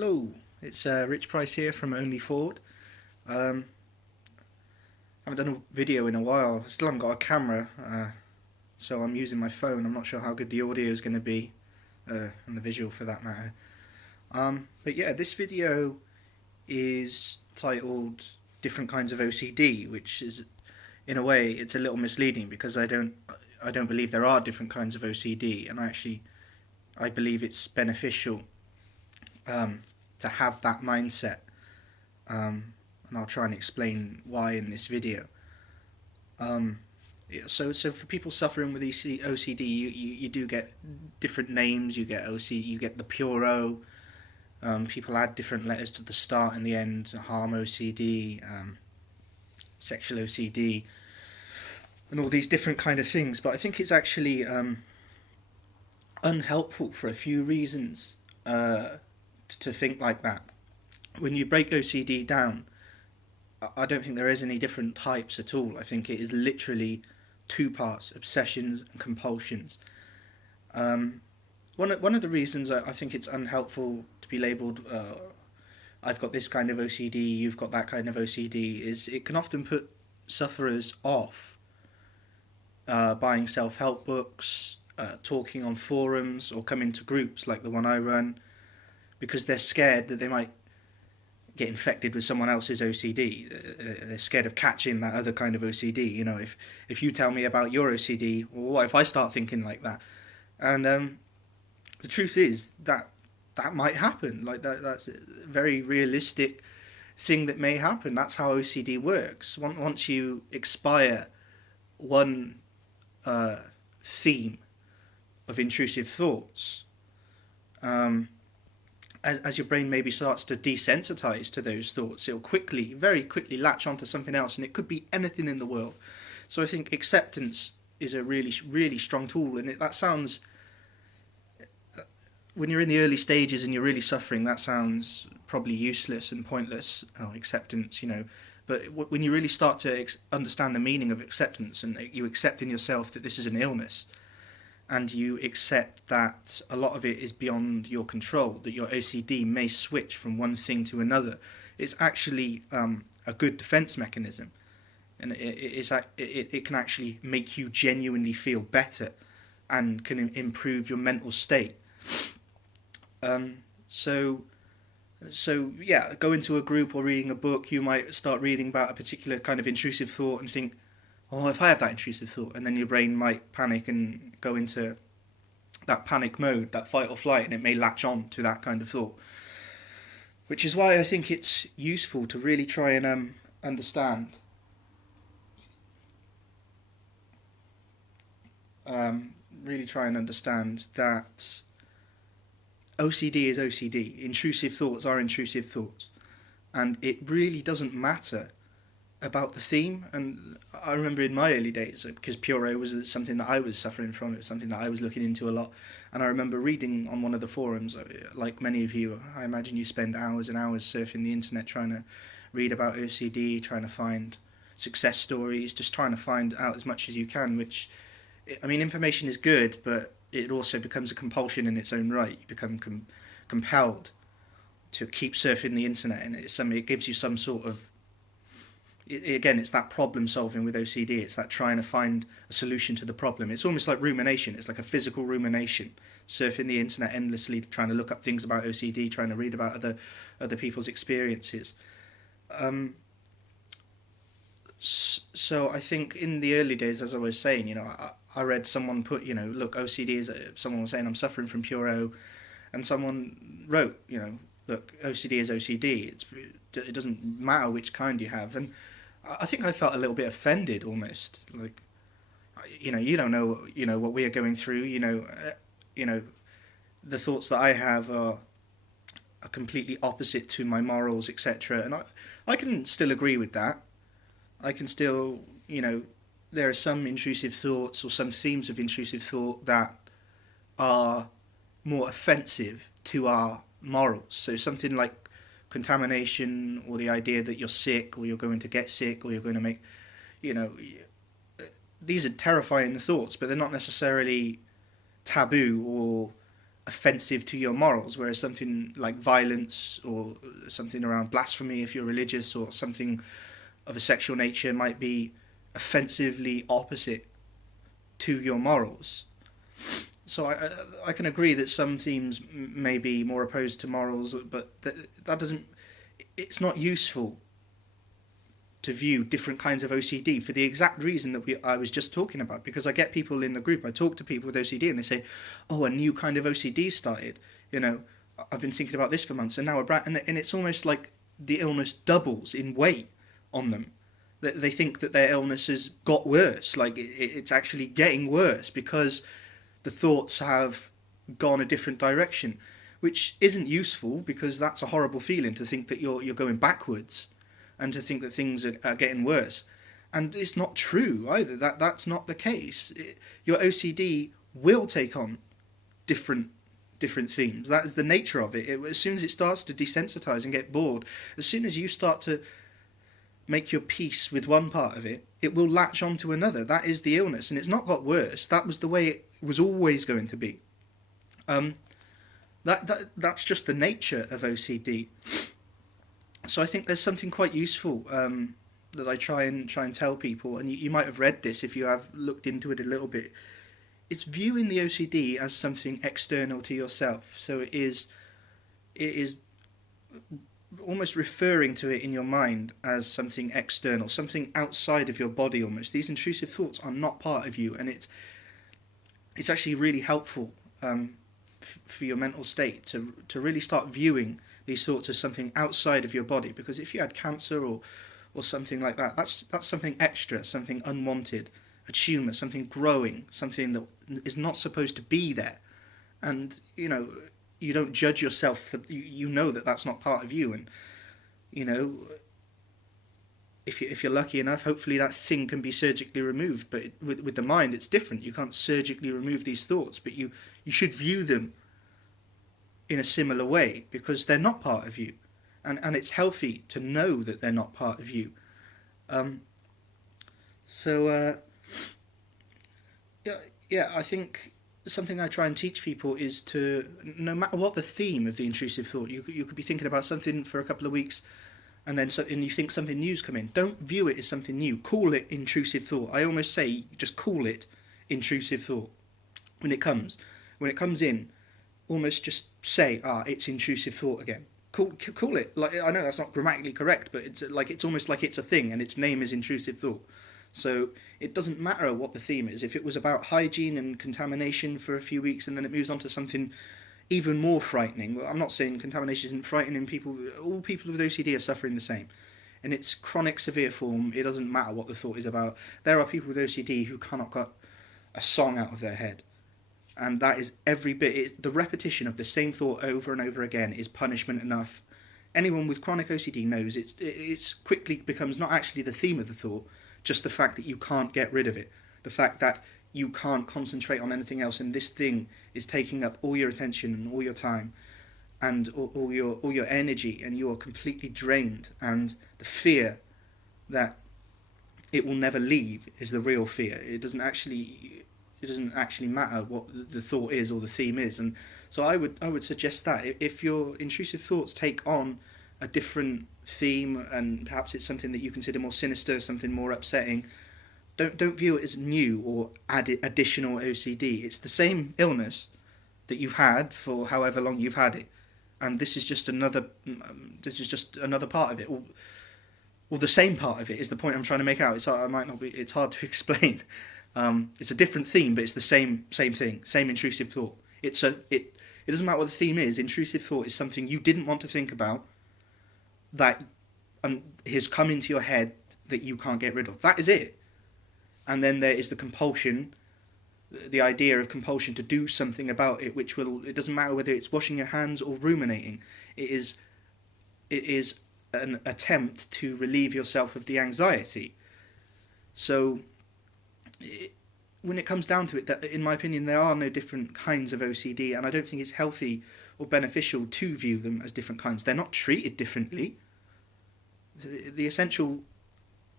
Hello, it's Rich Price here from Only Ford. Um, haven't done a video in a while. I still haven't got a camera, so I'm using my phone. I'm not sure how good the audio is going to be, and the visual for that matter. But yeah, this video is titled "Different Kinds of OCD," which is, in a way, it's a little misleading because I don't believe there are different kinds of OCD, and I believe it's beneficial to have that mindset, and I'll try and explain why in this video. Yeah, so for people suffering with OCD, you do get different names. You get you get the pure O. People add different letters to the start and the end. Harm OCD, sexual OCD, and all these different kind of things. But I think it's actually unhelpful for a few reasons to think like that. When you break OCD down, I don't think there is any different types at all. I think it is literally two parts: obsessions and compulsions. One of the reasons I think it's unhelpful to be labelled, I've got this kind of OCD, you've got that kind of OCD, is it can often put sufferers off buying self-help books, talking on forums, or coming to groups like the one I run, because they're scared that they might get infected with someone else's OCD. They're scared of catching that other kind of OCD. You know, if you tell me about your OCD, well, what if I start thinking like that? And the truth is that might happen. Like that's a very realistic thing that may happen. That's how OCD works. Once you expire one theme of intrusive thoughts, as your brain maybe starts to desensitize to those thoughts, it'll very quickly latch onto something else, and it could be anything in the world. So I think acceptance is a really, really strong tool, and that sounds, when you're in the early stages and you're really suffering, that sounds probably useless and pointless. Oh, acceptance, you know. But when you really start to understand the meaning of acceptance, and you accept in yourself that this is an illness, and you accept that a lot of it is beyond your control, that your OCD may switch from one thing to another, it's actually a good defense mechanism, and it can actually make you genuinely feel better, and can improve your mental state. So yeah, go into a group or reading a book, you might start reading about a particular kind of intrusive thought and think, oh, if I have that intrusive thought, and then your brain might panic and go into that panic mode, that fight or flight, and it may latch on to that kind of thought. Which is why I think it's useful to really try and understand really try and understand that OCD is OCD. Intrusive thoughts are intrusive thoughts. And it really doesn't matter about the theme. And I remember in my early days, because Puro was something that I was suffering from, it was something that I was looking into a lot. And I remember reading on one of the forums, like many of you, I imagine you spend hours and hours surfing the internet trying to read about OCD, trying to find success stories, just trying to find out as much as you can, which, I mean, information is good, but it also becomes a compulsion in its own right. You become compelled to keep surfing the internet, and it gives you some sort of, again, it's that problem solving with OCD. It's that trying to find a solution to the problem. It's almost like rumination. It's like a physical rumination, surfing the internet endlessly, trying to look up things about OCD, trying to read about other people's experiences. So I think in the early days, as I was saying, you know, I read someone put, you know, look, OCD is, someone was saying I'm suffering from pure O, and someone wrote, you know, look, OCD is OCD. It doesn't matter which kind you have. And I think I felt a little bit offended almost, like, you know, you don't know, you know, what we are going through, you know, the thoughts that I have are completely opposite to my morals, etc. And I can still agree with that. I can still, you know, there are some intrusive thoughts or some themes of intrusive thought that are more offensive to our morals. So something like contamination, or the idea that you're sick, or you're going to get sick, or you're going to make, you know, these are terrifying thoughts, but they're not necessarily taboo or offensive to your morals, whereas something like violence or something around blasphemy, if you're religious, or something of a sexual nature might be offensively opposite to your morals. So I can agree that some themes may be more opposed to morals, but that doesn't. It's not useful to view different kinds of OCD for the exact reason that I was just talking about. Because I get people in the group, I talk to people with OCD, and they say, "Oh, a new kind of OCD started. You know, I've been thinking about this for months, and now and it's almost like the illness doubles in weight on them. That they think that their illness has got worse, like it's actually getting worse because the thoughts have gone a different direction, which isn't useful because that's a horrible feeling to think that you're going backwards, and to think that things are getting worse. And it's not true either. That's not the case. Your OCD will take on different themes. That is the nature of it. As soon as it starts to desensitize and get bored, as soon as you start to make your peace with one part of it, it will latch on to another. That is the illness, and it's not got worse. That was the way it was always going to be. That's just the nature of OCD. So I think there's something quite useful that I try and tell people, and you might have read this if you have looked into it a little bit. It's viewing the OCD as something external to yourself. So it is almost referring to it in your mind as something external, something outside of your body almost. These intrusive thoughts are not part of you, and it's actually really helpful for your mental state to really start viewing these thoughts as something outside of your body. Because if you had cancer or something like that, that's something extra, something unwanted, a tumour, something growing, something that is not supposed to be there. And you don't judge yourself for, you know that that's not part of you. And if you're lucky enough, hopefully that thing can be surgically removed. But with the mind, it's different. You can't surgically remove these thoughts, but you should view them in a similar way, because they're not part of you, and it's healthy to know that they're not part of you. I think something I try and teach people is to, no matter what the theme of the intrusive thought, you could be thinking about something for a couple of weeks, and you think something new's come in. Don't view it as something new. Call it intrusive thought. I almost say just call it intrusive thought when it comes in. Almost just say, it's intrusive thought again. Call it. Like, I know that's not grammatically correct, but it's almost like it's a thing, and its name is intrusive thought. So it doesn't matter what the theme is. If it was about hygiene and contamination for a few weeks, and then it moves on to something even more frightening. Well, I'm not saying contamination isn't frightening. All people with OCD are suffering the same. In its chronic severe form, it doesn't matter what the thought is about. There are people with OCD who cannot get a song out of their head. And that is every bit. The repetition of the same thought over and over again is punishment enough. Anyone with chronic OCD knows it's quickly becomes not actually the theme of the thought, just the fact that you can't get rid of it. The fact that you can't concentrate on anything else, and this thing is taking up all your attention and all your time and all your energy, and you are completely drained. And the fear that it will never leave is the real fear. It doesn't actually matter what the thought is or the theme is. And so I would suggest that if your intrusive thoughts take on a different theme, and perhaps it's something that you consider more sinister, something more upsetting, don't view it as new or additional OCD. It's the same illness that you've had for however long you've had it, and this is just another part of it, or the same part of it is the point I'm trying to make out. It's hard to explain. It's a different theme, but it's the same thing, same intrusive thought. It doesn't matter what the theme is. Intrusive thought is something you didn't want to think about, that has come into your head that you can't get rid of. That is it. And then there is the compulsion, the idea of compulsion to do something about it, it doesn't matter whether it's washing your hands or ruminating. It is an attempt to relieve yourself of the anxiety. So when it comes down to it, that in my opinion there are no different kinds of OCD, and I don't think it's healthy or beneficial to view them as different kinds. They're not treated differently. The essential,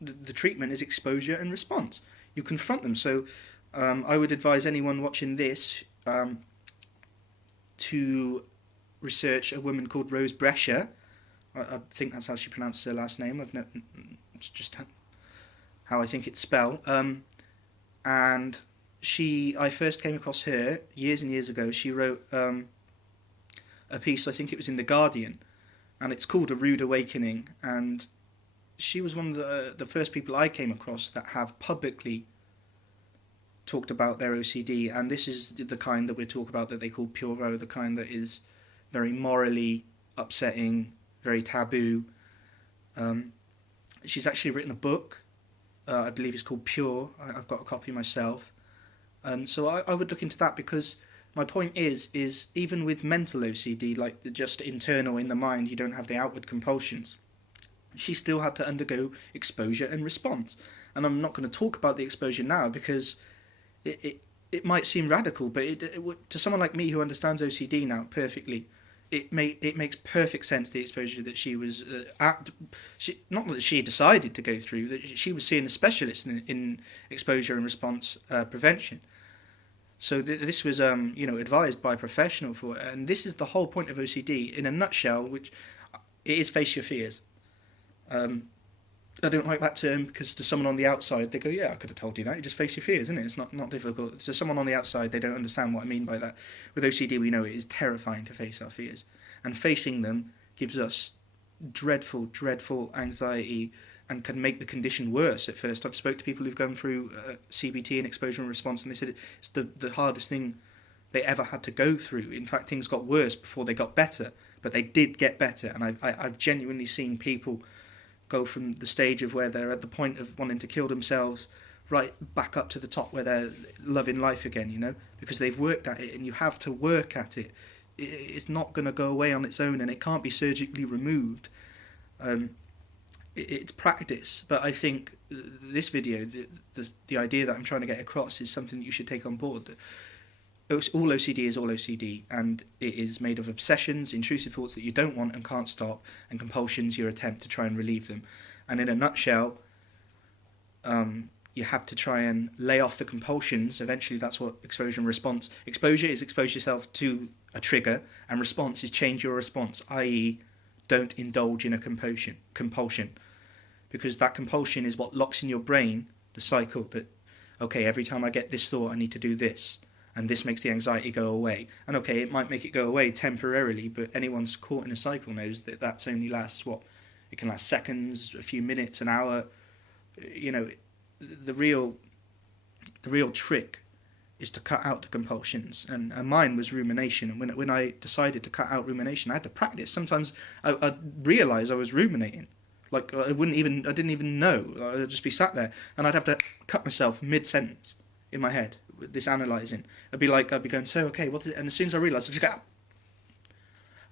the treatment is exposure and response. You confront them. So I would advise anyone watching this to research a woman called Rose Brescia. I think that's how she pronounces her last name. It's just how I think it's spelled. And I first came across her years and years ago. She wrote a piece, I think it was in The Guardian, and it's called A Rude Awakening. And she was one of the first people I came across that have publicly talked about their OCD, and this is the kind that we talk about that they call puro, the kind that is very morally upsetting, very taboo. She's actually written a book, I believe it's called Pure. I've got a copy myself. So I would look into that, because my point is even with mental OCD, like just internal in the mind, you don't have the outward compulsions. She still had to undergo exposure and response. And I'm not going to talk about the exposure now, because it might seem radical, but to someone like me who understands OCD now perfectly, it makes perfect sense, the exposure that she was not that she decided to go through, that she was seeing a specialist in exposure and response prevention. So this was advised by a professional for it, and this is the whole point of OCD in a nutshell, which it is face your fears. I don't like that term, because to someone on the outside, they go, yeah, I could have told you that. You just face your fears, isn't it? It's not difficult. To someone on the outside, they don't understand what I mean by that. With OCD, we know it is terrifying to face our fears. And facing them gives us dreadful, dreadful anxiety and can make the condition worse at first. I've spoke to people who've gone through CBT and exposure and response, and they said it's the hardest thing they ever had to go through. In fact, things got worse before they got better, but they did get better. And I've genuinely seen people go from the stage of where they're at the point of wanting to kill themselves right back up to the top where they're loving life again, because they've worked at it, and you have to work at it. It's not going to go away on its own, and it can't be surgically removed. It's practice, but I think this video, the idea that I'm trying to get across is something that you should take on board. All OCD is all OCD, and it is made of obsessions, intrusive thoughts that you don't want and can't stop, and compulsions, your attempt to try and relieve them. And in a nutshell, you have to try and lay off the compulsions. Eventually, that's what exposure and response. Exposure is expose yourself to a trigger, and response is change your response, i.e. don't indulge in a compulsion. Because that compulsion is what locks in your brain the cycle that, okay, every time I get this thought, I need to do this. And this makes the anxiety go away. And okay, it might make it go away temporarily, but anyone who's caught in a cycle knows that that's only lasts, it can last seconds, a few minutes, an hour. The real trick is to cut out the compulsions. And mine was rumination. And when I decided to cut out rumination, I had to practice. Sometimes I'd realise I was ruminating. Like I didn't even know. I'd just be sat there, and I'd have to cut myself mid-sentence in my head. This analysing, I'd be going, so okay, what is it? And as soon as I realised, I just go,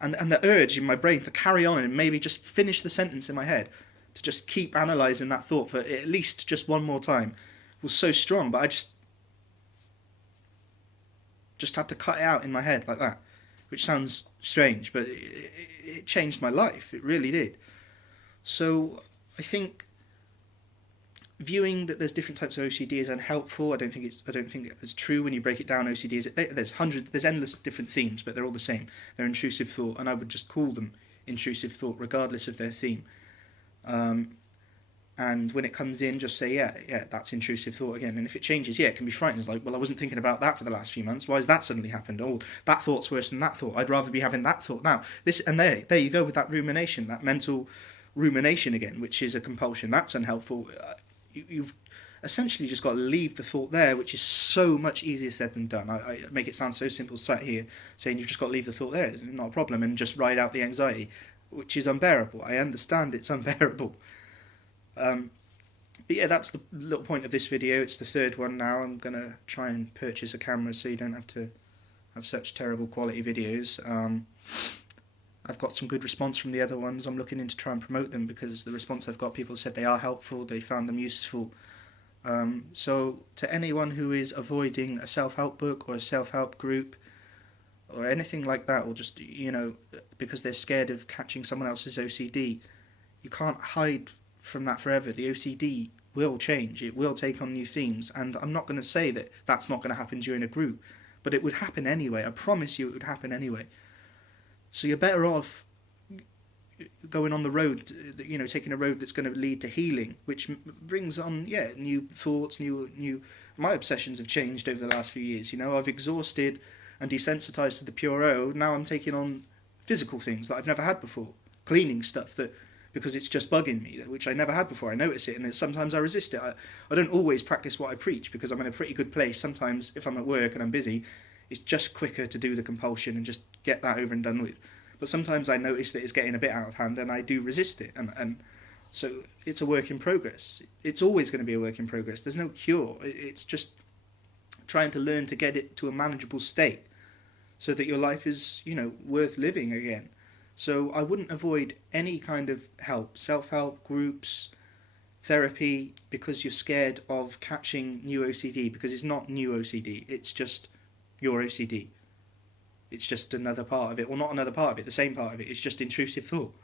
and the urge in my brain to carry on and maybe just finish the sentence in my head, to just keep analysing that thought for at least just one more time, was so strong. But I just had to cut it out in my head like that, which sounds strange, but it changed my life. It really did. So I think viewing that there's different types of OCD is unhelpful. I don't think it's true when you break it down. OCD is there's endless different themes, but they're all the same. They're intrusive thought, and I would just call them intrusive thought regardless of their theme. And when it comes in, just say yeah, that's intrusive thought again. And if it changes, it can be frightening. It's like, well, I wasn't thinking about that for the last few months. Why has that suddenly happened? Oh, that thought's worse than that thought. I'd rather be having that thought now. There you go with that rumination, that mental rumination again, which is a compulsion. That's unhelpful. You've essentially just got to leave the thought there, which is so much easier said than done. I make it sound so simple, sat here saying you've just got to leave the thought there, it's not a problem, and just ride out the anxiety, which is unbearable. I understand it's unbearable. But yeah, that's the little point of this video. It's the third one now. I'm going to try and purchase a camera so you don't have to have such terrible quality videos. I've got some good response from the other ones. I'm looking into try and promote them, because the response I've got, people said they are helpful, they found them useful. So to anyone who is avoiding a self-help book or a self-help group or anything like that, or just, because they're scared of catching someone else's OCD, you can't hide from that forever. The OCD will change. It will take on new themes. And I'm not going to say that that's not going to happen during a group, but it would happen anyway. I promise you it would happen anyway. So you're better off going on the road, taking a road that's going to lead to healing, which brings on, new thoughts, new. My obsessions have changed over the last few years. I've exhausted and desensitized to the pure O. Now I'm taking on physical things that I've never had before, cleaning stuff that, because it's just bugging me, which I never had before. I notice it, and sometimes I resist it. I don't always practice what I preach because I'm in a pretty good place. Sometimes if I'm at work and I'm busy, it's just quicker to do the compulsion and just get that over and done with. But sometimes I notice that it's getting a bit out of hand and I do resist it. And so it's a work in progress. It's always going to be a work in progress. There's no cure. It's just trying to learn to get it to a manageable state so that your life is, worth living again. So I wouldn't avoid any kind of help, self-help, groups, therapy, because you're scared of catching new OCD, because it's not new OCD. It's just your OCD. It's just another part of it. Well, not another part of it, the same part of it. It's just intrusive thought.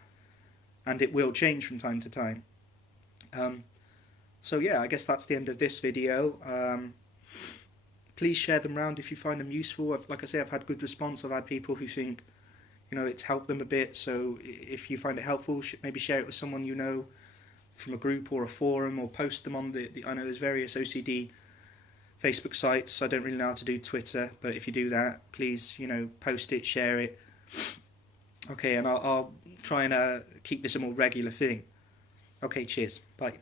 And it will change from time to time. So yeah, I guess that's the end of this video. Please share them around if you find them useful. Like I say, I've had good response. I've had people who think, it's helped them a bit. So if you find it helpful, maybe share it with someone you know from a group or a forum, or post them on the I know there's various OCD Facebook sites. I don't really know how to do Twitter, but if you do that, please, post it, share it. Okay, and I'll try and keep this a more regular thing. Okay, cheers. Bye.